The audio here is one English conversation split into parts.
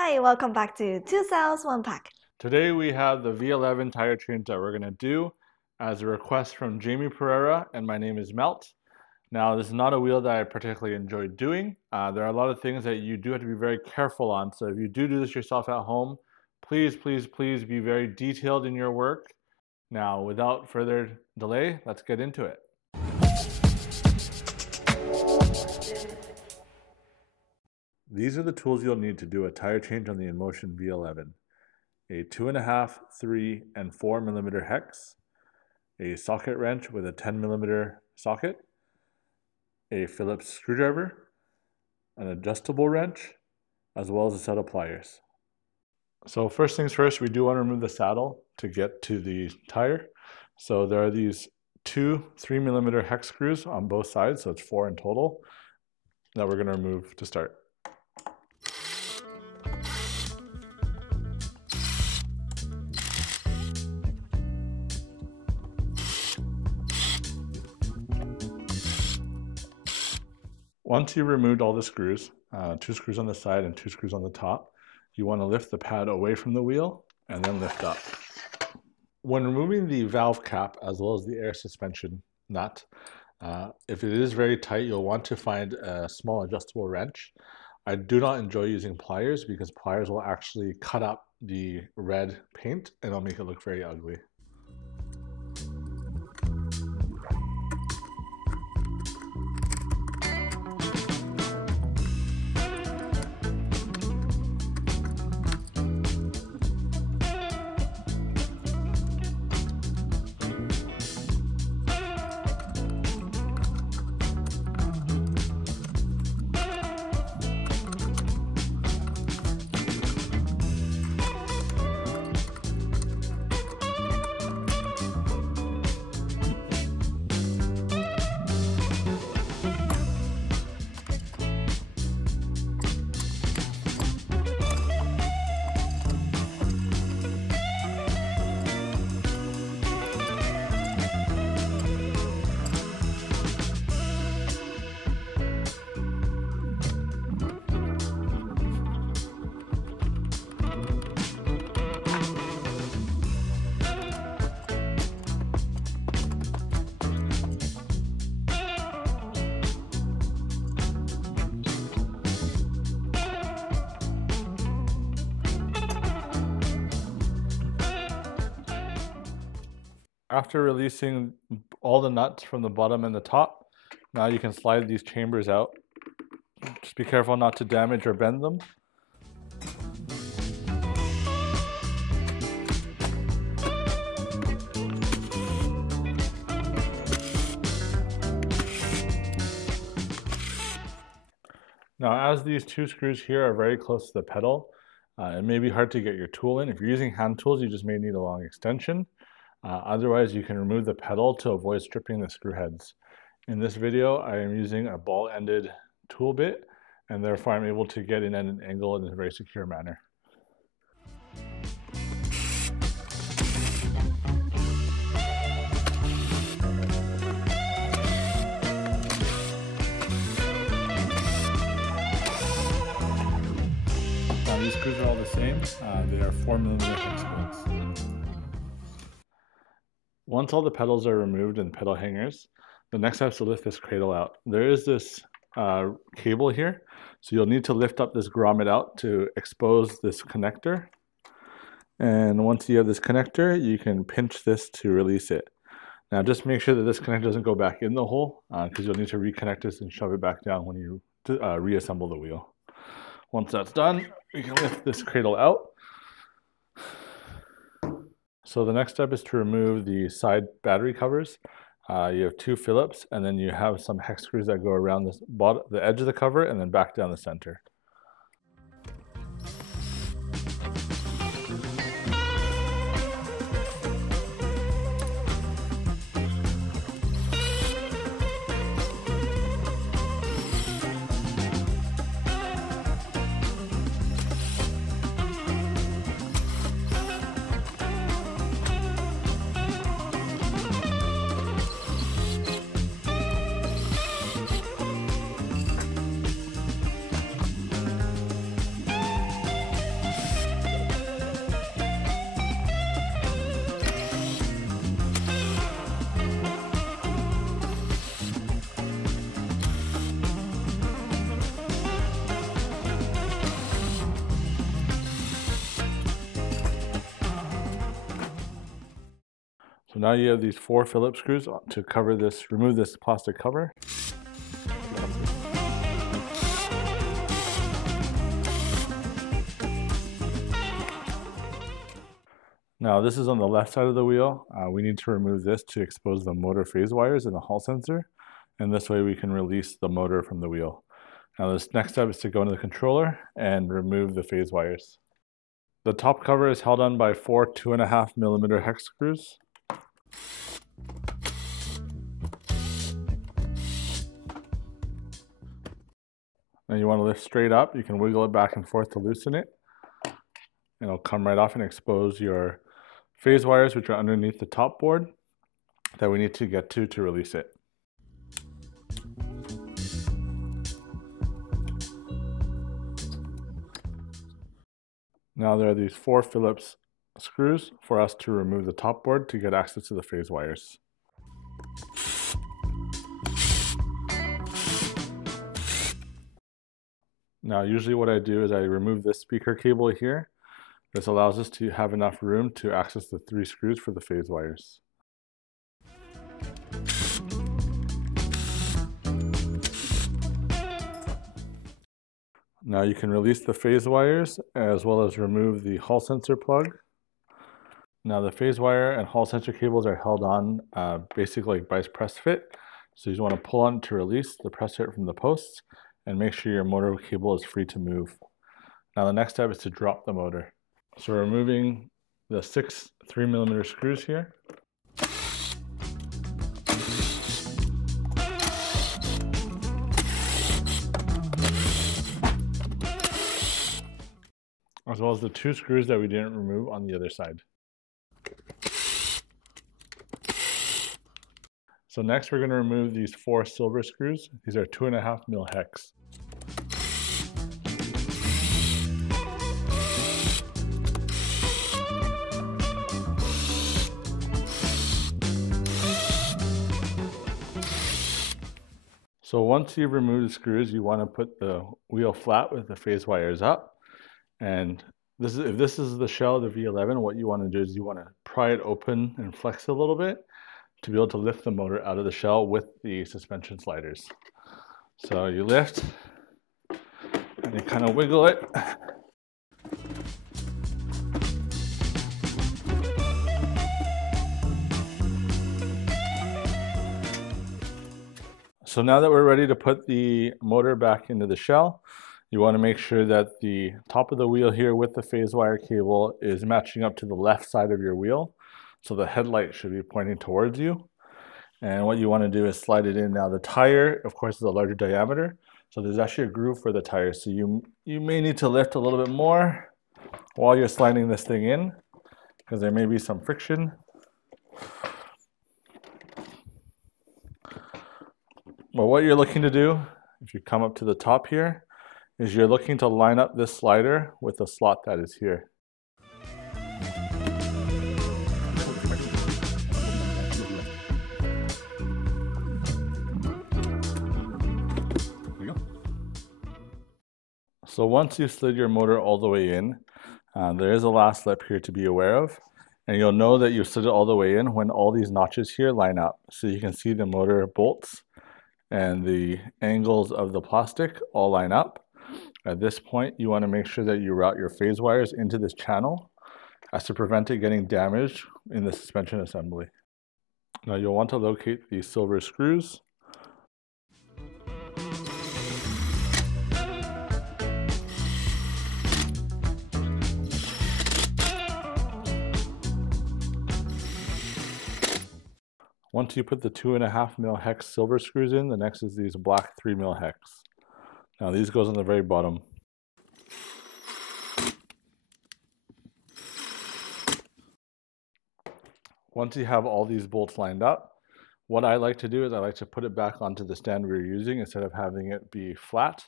Hi, welcome back to 2 Cells, 1 Pack. Today we have the V11 tire change that we're going to do as a request from Jamie Pereira, and my name is Melt. Now, this is not a wheel that I particularly enjoy doing. There are a lot of things that you do have to be very careful on, so if you do this yourself at home, please be very detailed in your work. Now, without further delay, let's get into it. These are the tools you'll need to do a tire change on the InMotion V11. A 2.5, 3, and 4 millimeter hex, a socket wrench with a 10 millimeter socket, a Phillips screwdriver, an adjustable wrench, as well as a set of pliers. So first things first, we do want to remove the saddle to get to the tire. So there are these two 3 millimeter hex screws on both sides, so it's 4 in total, that we're going to remove to start. Once you've removed all the screws, 2 screws on the side and 2 screws on the top, you want to lift the pad away from the wheel and then lift up. When removing the valve cap as well as the air suspension nut, if it is very tight, you'll want to find a small adjustable wrench. I do not enjoy using pliers because pliers will actually cut up the red paint and it'll make it look very ugly. After releasing all the nuts from the bottom and the top, now you can slide these chambers out. Just be careful not to damage or bend them. Now, as these 2 screws here are very close to the pedal, it may be hard to get your tool in. If you're using hand tools, you just may need a long extension. Otherwise, you can remove the pedal to avoid stripping the screw heads. In this video, I am using a ball-ended tool bit, and therefore I'm able to get in at an angle in a very secure manner. Now, these screws are all the same. They are 4 millimeter hex bits. Once all the pedals are removed and pedal hangers, the next step is to lift this cradle out. There is this cable here, so you'll need to lift up this grommet out to expose this connector. And once you have this connector, you can pinch this to release it. Now just make sure that this connector doesn't go back in the hole because you'll need to reconnect this and shove it back down when you reassemble the wheel. Once that's done, you can lift this cradle out. So the next step is to remove the side battery covers. You have 2 Phillips, and then you have some hex screws that go around the edge of the cover and then back down the center. So now you have these 4 Phillips screws to cover this, remove this plastic cover. Now this is on the left side of the wheel. We need to remove this to expose the motor phase wires and the Hall sensor. And this way we can release the motor from the wheel. Now this next step is to go into the controller and remove the phase wires. The top cover is held on by 4 2.5mm hex screws. Now you want to lift straight up. You can wiggle it back and forth to loosen it. And it'll come right off and expose your phase wires, which are underneath the top board that we need to get to release it. Now there are these 4 Phillips screws for us to remove the top board to get access to the phase wires. Now usually what I do is I remove this speaker cable here. This allows us to have enough room to access the 3 screws for the phase wires. Now you can release the phase wires as well as remove the Hall sensor plug. Now the phase wire and Hall sensor cables are held on basically like by press fit. So you just want to pull on to release the press fit from the posts and make sure your motor cable is free to move. Now the next step is to drop the motor. So we're removing the 6 3mm screws here. As well as the 2 screws that we didn't remove on the other side. So next we're going to remove these 4 silver screws. These are 2.5mm hex. So once you've removed the screws, you want to put the wheel flat with the phase wires up. And if this is the shell of the V11, what you want to do is you want to pry it open and flex it a little bit to be able to lift the motor out of the shell with the suspension sliders. So you lift and you kind of wiggle it. So now that we're ready to put the motor back into the shell, you want to make sure that the top of the wheel here with the phase wire cable is matching up to the left side of your wheel. So the headlight should be pointing towards you. And what you want to do is slide it in. Now the tire, of course, is a larger diameter. So there's actually a groove for the tire. So you may need to lift a little bit more while you're sliding this thing in, because there may be some friction. But what you're looking to do, if you come up to the top here, is you're looking to line up this slider with the slot that is here. So once you've slid your motor all the way in, there is a last slip here to be aware of. And you'll know that you've slid it all the way in when all these notches here line up. So you can see the motor bolts and the angles of the plastic all line up. At this point, you want to make sure that you route your phase wires into this channel as to prevent it getting damaged in the suspension assembly. Now you'll want to locate these silver screws. Once you put the 2.5mm hex silver screws in, the next is these black 3mm hex. Now these goes on the very bottom. Once you have all these bolts lined up, what I like to do is I like to put it back onto the stand we're using instead of having it be flat.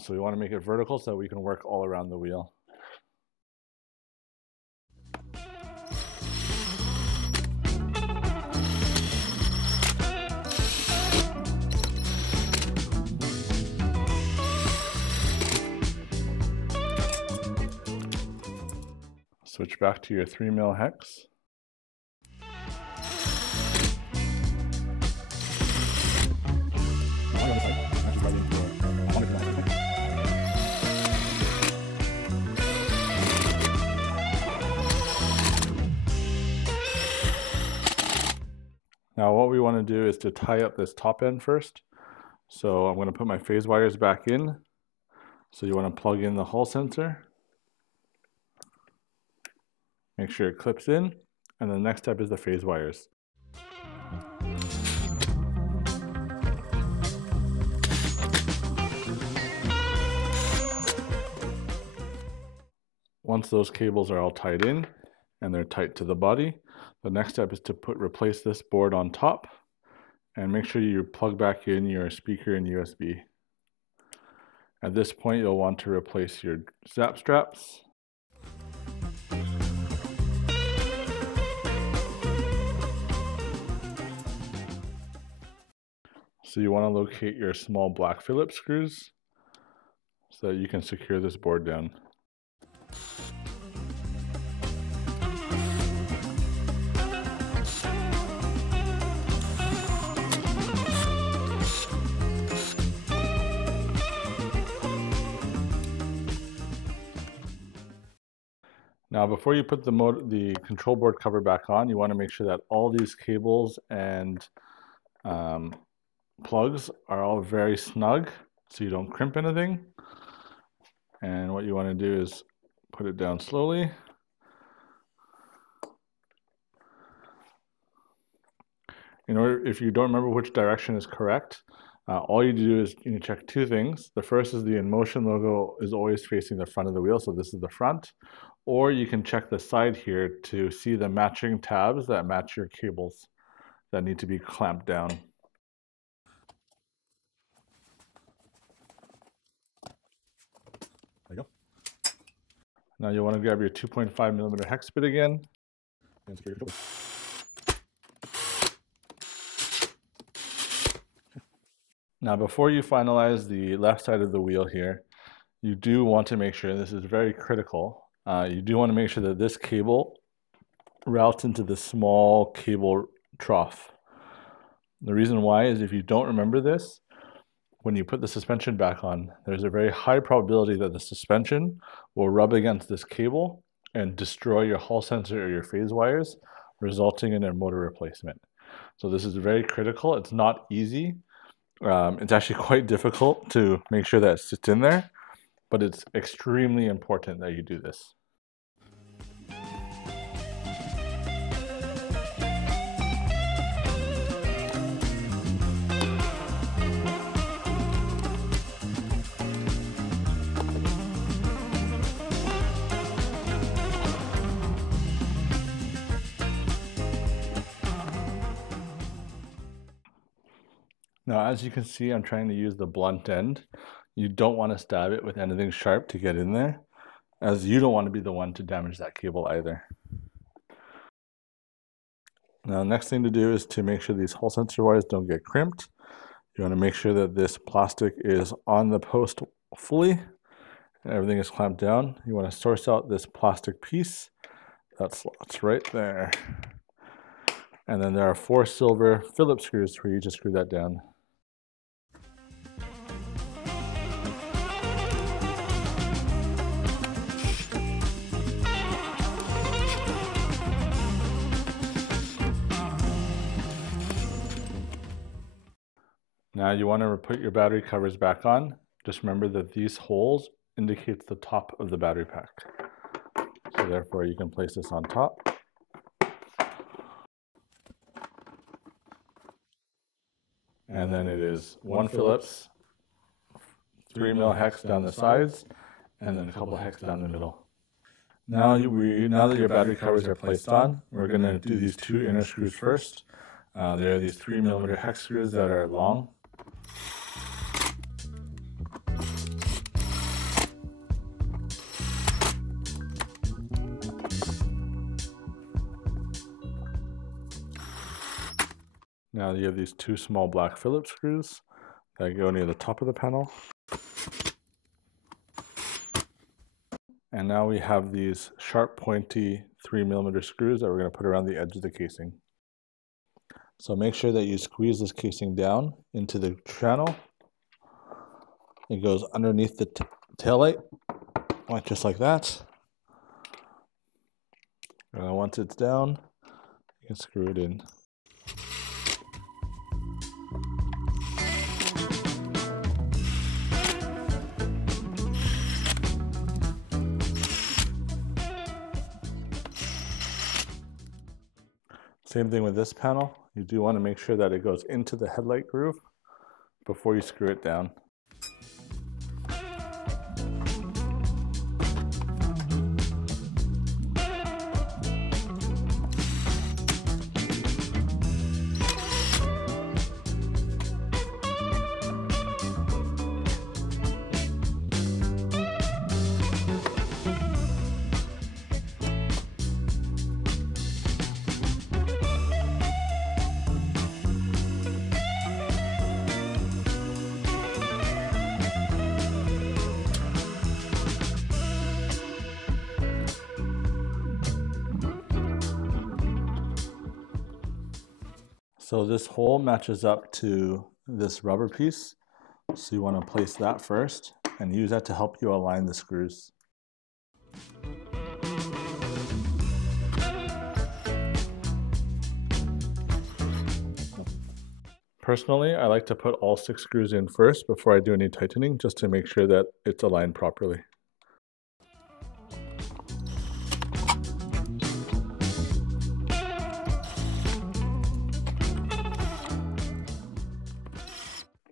So we want to make it vertical so that we can work all around the wheel. Switch back to your 3mm hex. want to do is to tie up this top end first. So I'm going to put my phase wires back in. So you want to plug in the Hall sensor. Make sure it clips in. And the next step is the phase wires. Once those cables are all tied in and they're tight to the body, the next step is to replace this board on top and make sure you plug back in your speaker and USB. At this point, you'll want to replace your zap straps. So you want to locate your small black Phillips screws so that you can secure this board down. Now, before you put the control board cover back on, you want to make sure that all these cables and plugs are all very snug so you don't crimp anything. And what you want to do is put it down slowly. If you don't remember which direction is correct, all you do is you check two things. The first is the InMotion logo is always facing the front of the wheel, so this is the front. Or you can check the side here to see the matching tabs that match your cables that need to be clamped down. There you go. Now you want to grab your 2.5mm hex bit again and secure your cables. Now before you finalize the left side of the wheel here, you do want to make sure, and this is very critical, you do want to make sure that this cable routes into the small cable trough. The reason why is if you don't remember this, when you put the suspension back on, there's a very high probability that the suspension will rub against this cable and destroy your Hall sensor or your phase wires, resulting in a motor replacement. So this is very critical. It's not easy. It's actually quite difficult to make sure that it sits in there, but it's extremely important that you do this. Now, as you can see, I'm trying to use the blunt end. You don't want to stab it with anything sharp to get in there, as you don't want to be the one to damage that cable either. Now, next thing to do is to make sure these Hall sensor wires don't get crimped. You want to make sure that this plastic is on the post fully and everything is clamped down. You want to source out this plastic piece that slots right there. And then there are 4 silver Phillips screws for you to screw that down. Now you want to put your battery covers back on. Just remember that these holes indicate the top of the battery pack. So therefore you can place this on top. And then it is 1 Phillips, 3mm hex down the sides, and then a couple hex down the middle. Now that your battery covers are placed on, we're going to do these 2 inner screws first. There are these 3mm hex screws that are long. Now you have these 2 small black Phillips screws that go near the top of the panel. And now we have these sharp, pointy 3mm screws that we're going to put around the edge of the casing. So make sure that you squeeze this casing down into the channel. It goes underneath the taillight, just like that. And once it's down, you can screw it in. Same thing with this panel. You do want to make sure that it goes into the headlight groove before you screw it down. So this hole matches up to this rubber piece. So you want to place that first and use that to help you align the screws. Personally, I like to put all 6 screws in first before I do any tightening, just to make sure that it's aligned properly.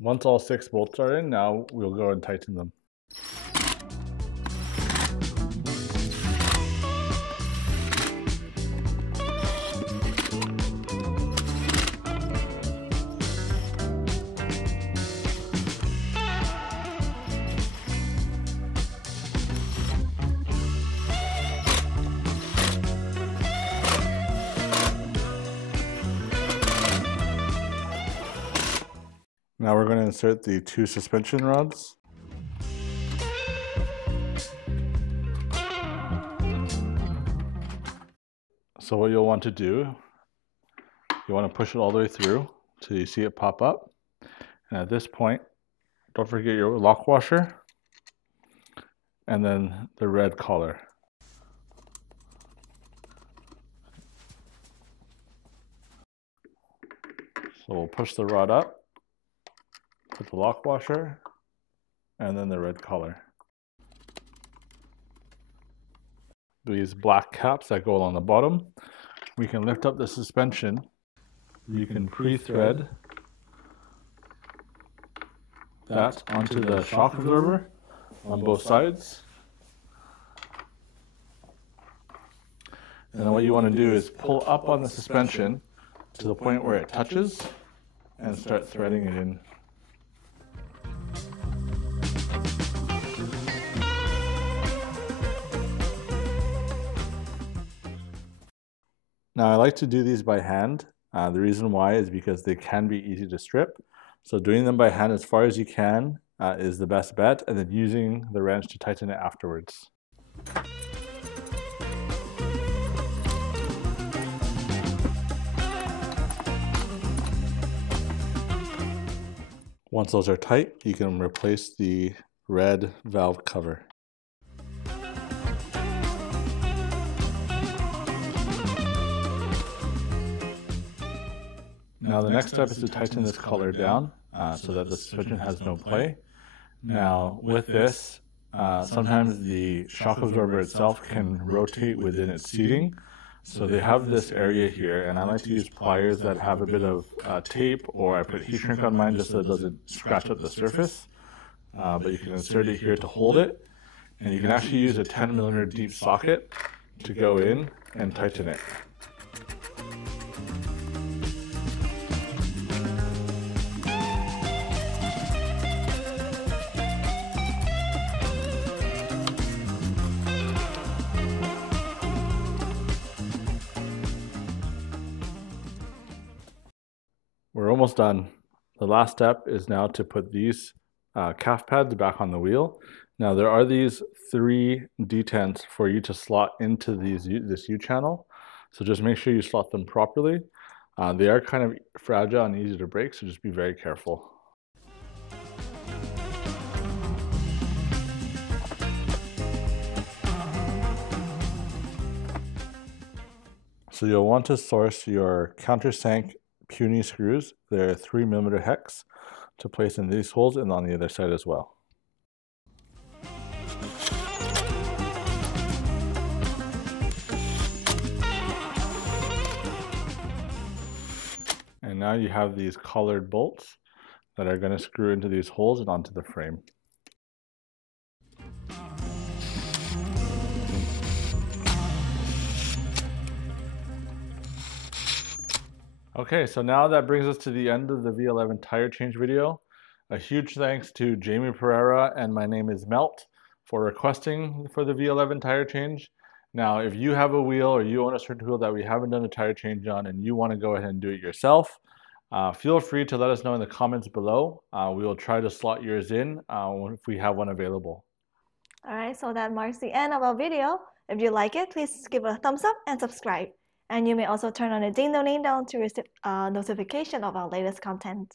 Once all 6 bolts are in, now we'll go and tighten them. Now we're going to insert the 2 suspension rods. So what you'll want to do, you want to push it all the way through till you see it pop up. And at this point, don't forget your lock washer and then the red collar. So we'll push the rod up. Put the lock washer, and then the red collar. These black caps that go along the bottom, we can lift up the suspension. You can pre-thread that onto the shock absorber on both sides. And then what you want to do is pull up on the suspension to the point where it touches and start threading it in. Now I like to do these by hand. The reason why is because they can be easy to strip. So doing them by hand as far as you can is the best bet, and then using the wrench to tighten it afterwards. Once those are tight, you can replace the red valve cover. Now the next step is to tighten this collar down so that the suspension has no play. Now with this, sometimes the shock absorber itself can rotate within its seating. So they have this area here, and I like to use pliers that have a bit of tape, or I put heat shrink on mine just so it doesn't scratch up the surface. But you can insert it here to hold it, and you can actually use a 10mm deep socket to go in and tighten it. We're almost done. The last step is now to put these calf pads back on the wheel. Now there are these 3 detents for you to slot into this U-channel. So just make sure you slot them properly. They are kind of fragile and easy to break, so just be very careful. So you'll want to source your countersink puny screws. They're 3mm hex to place in these holes and on the other side as well. now you have these colored bolts that are going to screw into these holes and onto the frame. Okay, so now that brings us to the end of the V11 tire change video. A huge thanks to Jamie Pereira and My Name is Melt for requesting for the V11 tire change. Now, if you have a wheel or you own a certain wheel that we haven't done a tire change on and you want to go ahead and do it yourself, feel free to let us know in the comments below. We will try to slot yours in if we have one available. Alright, so that marks the end of our video. If you like it, please give a thumbs up and subscribe. And you may also turn on the ding-dong to receive notification of our latest content.